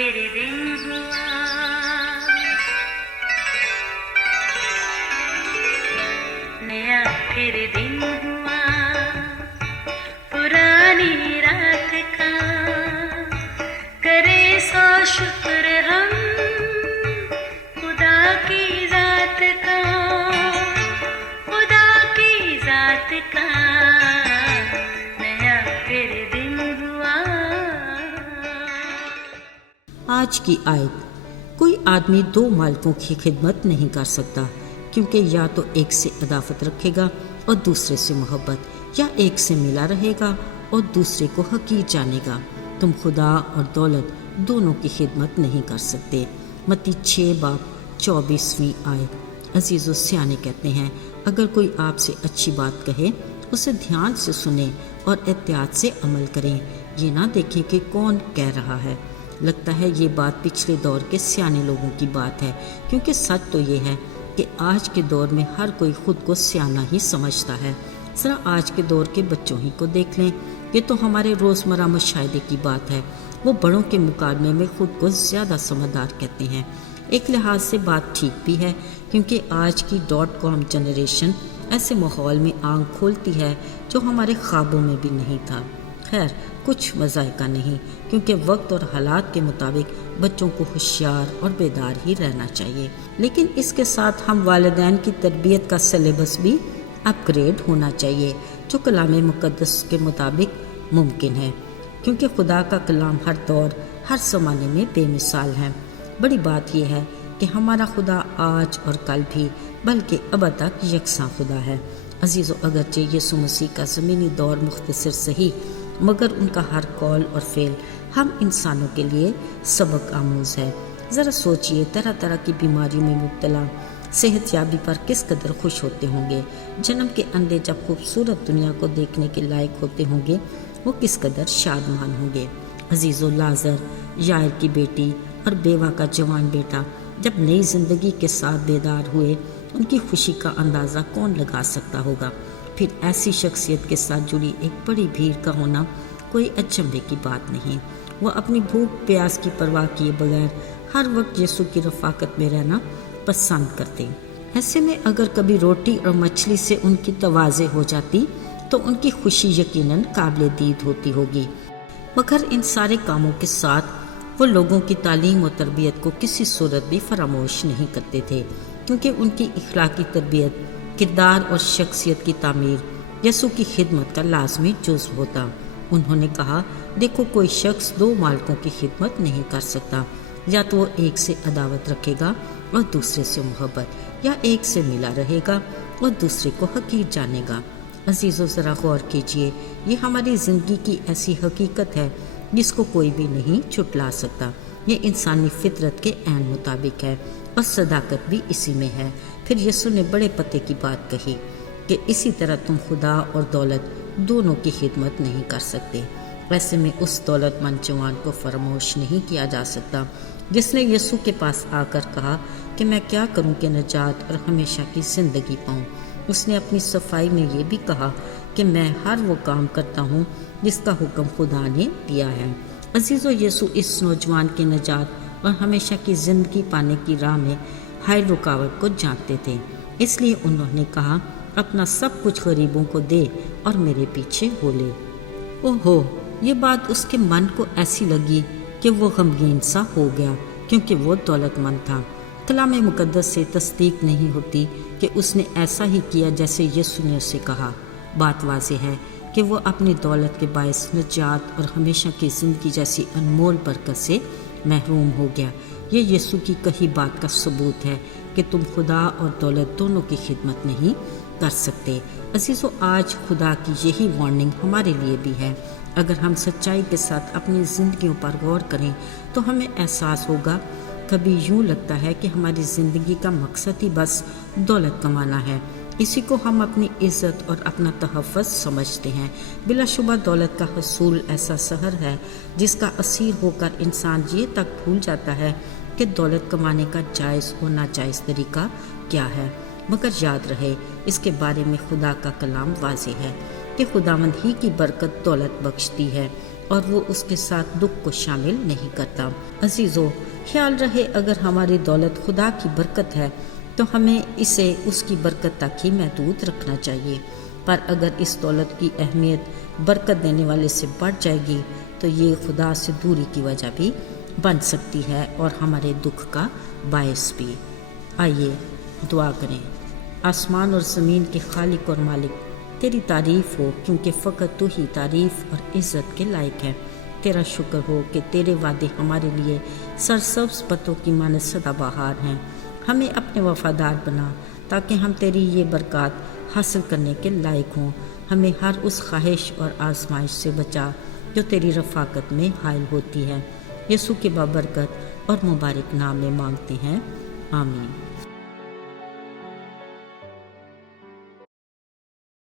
फिर दिन हुआ, नया फिर दिन हुआ, पुरानी रात का करे सो शुक्र हम खुदा की जात का, खुदा की जात का नया फिर दिन हुआ। आज की आयत, कोई आदमी दो मालिकों की खिदमत नहीं कर सकता, क्योंकि या तो एक से अदावत रखेगा और दूसरे से मोहब्बत, या एक से मिला रहेगा और दूसरे को हकीर जानेगा। तुम खुदा और दौलत दोनों की खिदमत नहीं कर सकते। मत्ती 6:24 आयत। अजीज़ो, सियाने कहते हैं, अगर कोई आपसे अच्छी बात कहे उसे ध्यान से सुने और एहतियात से अमल करें, ये ना देखें कि कौन कह रहा है। लगता है ये बात पिछले दौर के सियाने लोगों की बात है, क्योंकि सच तो ये है कि आज के दौर में हर कोई खुद को सियाना ही समझता है। ज़रा आज के दौर के बच्चों ही को देख लें, ये तो हमारे रोज़मर्रा मुशाहिदे की बात है। वो बड़ों के मुकाबले में खुद को ज़्यादा समझदार कहते हैं। एक लिहाज से बात ठीक भी है, क्योंकि आज की .com जनरेशन ऐसे माहौल में आँख खोलती है जो हमारे ख्वाबों में भी नहीं था। खैर, कुछ मज़ायका नहीं, क्योंकि वक्त और हालात के मुताबिक बच्चों को होशियार और बेदार ही रहना चाहिए। लेकिन इसके साथ हम वालिदैन की तरबियत का सिलेबस भी अपग्रेड होना चाहिए, जो कलाम मुक़द्दस के मुताबिक मुमकिन है, क्योंकि खुदा का कलाम हर दौर हर ज़माने में बेमिसाल है। बड़ी बात यह है कि हमारा खुदा आज और कल भी बल्कि अब तक यकसा खुदा है। अजीज़ो, अगरचे यीशु मसीह का ज़मीनी दौर मुख्तसर सही, मगर उनका हर कौल और फ़ेल हम इंसानों के लिए सबक आमूज़ है। ज़रा सोचिए, तरह तरह की बीमारियों में मुब्तला सेहतयाबी पर किस कदर खुश होते होंगे। जन्म के अंधे जब खूबसूरत दुनिया को देखने के लायक होते होंगे, वो किस कदर शादमान होंगे। अजीज़ो, लाज़र, यायर की बेटी और बेवा का जवान बेटा जब नई ज़िंदगी के साथ बेदार हुए, उनकी खुशी का अंदाज़ा कौन लगा सकता होगा। फिर ऐसी शख्सियत के साथ जुड़ी एक बड़ी भीड़ का होना कोई अचंभे की बात नहीं। वह अपनी भूख प्यास की परवाह किए बगैर हर वक्त यीशु की रफ़ाकत में रहना पसंद करते। ऐसे में अगर कभी रोटी और मछली से उनकी तवाज़े हो जाती तो उनकी खुशी यकीनन काबिल दीद होती होगी। मगर इन सारे कामों के साथ वो लोगों की तालीम और तरबियत को किसी सूरत भी फरामोश नहीं करते थे, क्योंकि उनकी इखलाकी तरबियत, किरदार और शख्सियत की तामीर यीशु की खिदमत का लाजमी जुज़्व होता। उन्होंने कहा, देखो, कोई शख्स दो मालिकों की खिदमत नहीं कर सकता, या तो वो एक से अदावत रखेगा और दूसरे से मोहब्बत, या एक से मिला रहेगा और दूसरे को हकीर जानेगा। अजीज़ो, ज़रा गौर कीजिए, ये हमारी ज़िंदगी की ऐसी हकीकत है जिसको कोई भी नहीं छुटला सकता। ये इंसानी फितरत के ऐन मुताबिक है और सदाकत भी इसी में है। फिर यीशु ने बड़े पते की बात कही कि इसी तरह तुम खुदा और दौलत दोनों की खिदमत नहीं कर सकते। वैसे में उस दौलतमंद जवान को फरामोश नहीं किया जा सकता जिसने यीशु के पास आकर कहा कि मैं क्या करूं कि नजात और हमेशा की ज़िंदगी पाऊं। उसने अपनी सफाई में ये भी कहा कि मैं हर वो काम करता हूं जिसका हुक्म खुदा ने दिया है। अजीज़ो, यीशु इस नौजवान के नजात और हमेशा की ज़िंदगी पाने की राह में हर रुकावट को जानते थे, इसलिए उन्होंने कहा, अपना सब कुछ गरीबों को दे और मेरे पीछे हो ले। ओहो, ये बात उसके मन को ऐसी लगी कि वो गमगीन सा हो गया, क्योंकि वो दौलतमंद था। कलाम मुक़द्दस से तस्दीक नहीं होती कि उसने ऐसा ही किया जैसे यीशु ने उसे कहा। बात वाज़ेह है कि वो अपनी दौलत के बायस नजात और हमेशा की ज़िंदगी जैसी अनमोल बरकत से महरूम हो गया। ये यीशु की कही बात का सबूत है कि तुम खुदा और दौलत दोनों की खिदमत नहीं कर सकते। अजीज़ों, आज खुदा की यही वार्निंग हमारे लिए भी है। अगर हम सच्चाई के साथ अपनी ज़िंदगियों पर गौर करें तो हमें एहसास होगा, कभी यूँ लगता है कि हमारी ज़िंदगी का मकसद ही बस दौलत कमाना है। इसी को हम अपनी इज़्ज़त और अपना तहफ़्फ़ुज़ समझते हैं। बिलाशुबा दौलत का हसूल ऐसा सहर है जिसका असीर होकर इंसान ये तक भूल जाता है कि दौलत कमाने का जायज़ और नाजायज़ तरीका क्या है। मगर याद रहे, इसके बारे में खुदा का कलाम वाज़ेह है कि खुदावंद ही की बरकत दौलत बख्शती है اور وہ اس کے ساتھ دکھ کو شامل نہیں کرتا۔ عزیزو، خیال رہے اگر ہماری دولت خدا کی برکت ہے تو ہمیں اسے اس کی برکت تک ہی محدود رکھنا چاہیے، پر اگر اس دولت کی اہمیت برکت دینے والے سے بڑھ جائے گی تو یہ خدا سے دوری کی وجہ بھی بن سکتی ہے اور ہمارے دکھ کا باعث بھی۔ آئیے دعا کریں۔ آسمان اور زمین کے خالق اور مالک، تیری تعریف ہو کیونکہ فقط تو ہی تعریف اور عزت کے لائق ہے۔ تیرا شکر ہو کہ تیرے وعدے ہمارے لیے سرسبز پتوں کی مانند سدا بہار ہیں۔ ہمیں اپنے وفادار بنا تاکہ ہم تیری یہ برکات حاصل کرنے کے لائق ہوں۔ ہمیں ہر اس خواہش اور آزمائش سے بچا جو تیری رفاقت میں حائل ہوتی ہے۔ یسوع کے بابرکت اور مبارک نام میں مانگتے ہیں، آمین۔